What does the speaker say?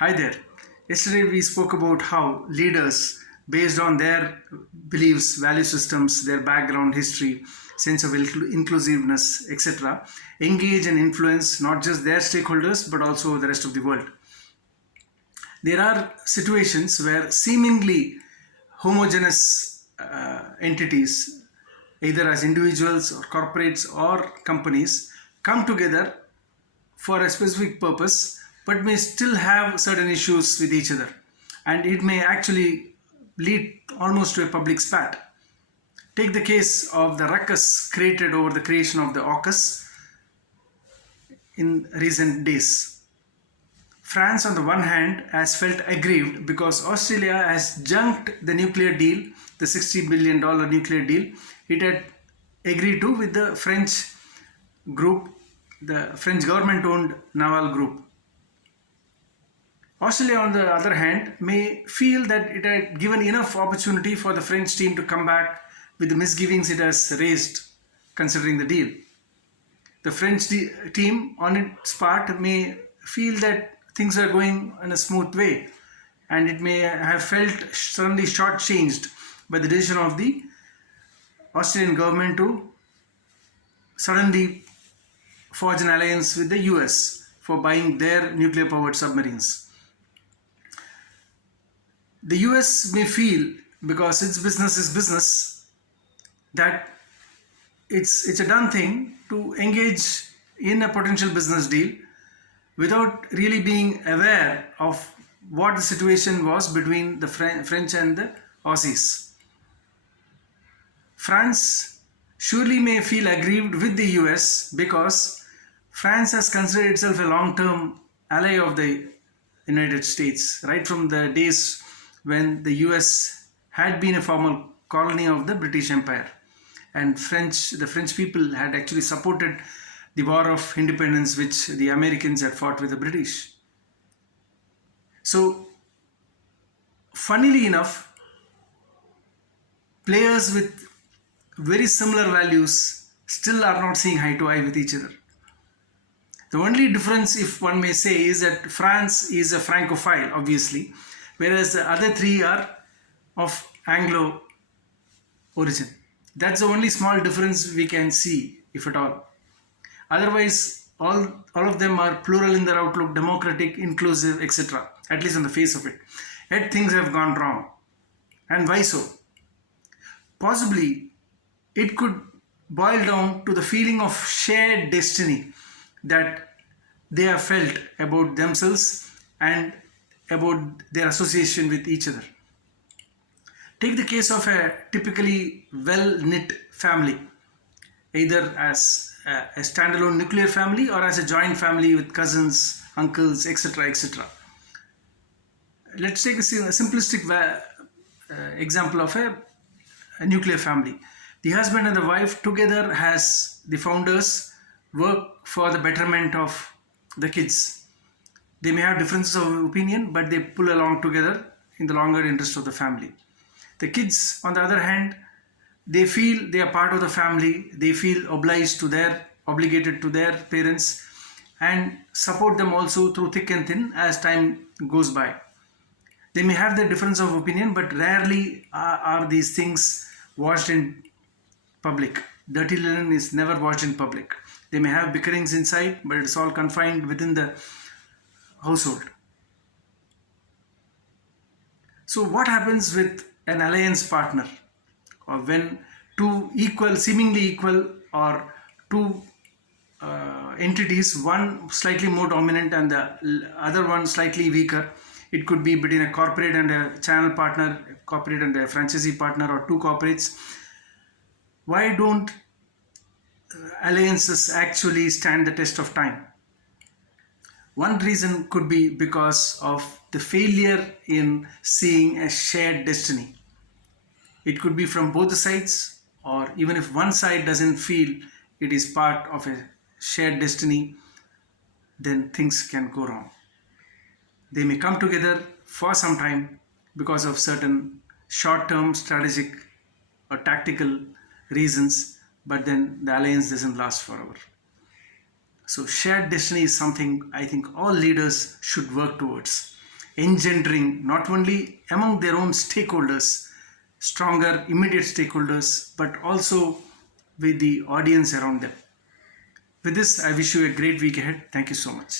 Hi there. Yesterday we spoke about how leaders, based on their beliefs, value systems, their background, history, sense of inclusiveness, etc., engage and influence not just their stakeholders but also the rest of the world. There are situations where seemingly homogeneous entities, either as individuals or corporates or companies, come together for a specific purpose but may still have certain issues with each other, and it may actually lead almost to a public spat. Take the case of the ruckus created over the creation of the AUKUS in recent days. France, on the one hand, has felt aggrieved because Australia has junked the nuclear deal, the $60 billion nuclear deal it had agreed to with the French group, the French government owned naval group. Australia, on the other hand, may feel that it had given enough opportunity for the French team to come back with the misgivings it has raised considering the deal. The French team, on its part, may feel that things are going in a smooth way, and it may have felt suddenly shortchanged by the decision of the Australian government to suddenly forge an alliance with the US for buying their nuclear powered submarines. The US may feel, because its business is business, that it's a done thing to engage in a potential business deal without really being aware of what the situation was between the French and the Aussies. France surely may feel aggrieved with the US because France has considered itself a long-term ally of the United States right from the days when the US had been a former colony of the British Empire, and the French people had actually supported the war of independence which the Americans had fought with the British. So, funnily enough, players with very similar values still are not seeing eye to eye with each other. The only difference, if one may say, is that France is a Francophile, obviously, whereas the other three are of Anglo origin. That's the only small difference we can see, if at all. Otherwise, all of them are plural in their outlook, democratic, inclusive, etc., at least on the face of it. Yet things have gone wrong. And why so? Possibly, it could boil down to the feeling of shared destiny that they have felt about themselves and about their association with each other. Take the case of a typically well-knit family, either as a standalone nuclear family or as a joint family with cousins, uncles, etc., etc. Let's take a simplistic example of a nuclear family. The husband and the wife together, as the founders, work for the betterment of the kids. They may have differences of opinion, but they pull along together in the longer interest of the family. The kids, on the other hand, they feel they are part of the family. They feel obligated to their parents, and support them also through thick and thin as time goes by. They may have their difference of opinion, but rarely are these things washed in public. Dirty linen is never washed in public. They may have bickerings inside, but it's all confined within the household. So what happens with an alliance partner, or when two seemingly equal, or two entities, one slightly more dominant and the other one slightly weaker? It could be between a corporate and a channel partner, a corporate and a franchisee partner, or two corporates. Why don't alliances actually stand the test of time? One reason could be because of the failure in seeing a shared destiny. It could be from both the sides, or even if one side doesn't feel it is part of a shared destiny, then things can go wrong. They may come together for some time because of certain short-term strategic or tactical reasons, but then the alliance doesn't last forever. So shared destiny is something I think all leaders should work towards. engendering not only among their own stakeholders, stronger immediate stakeholders, but also with the audience around them. With this, I wish you a great week ahead. Thank you so much.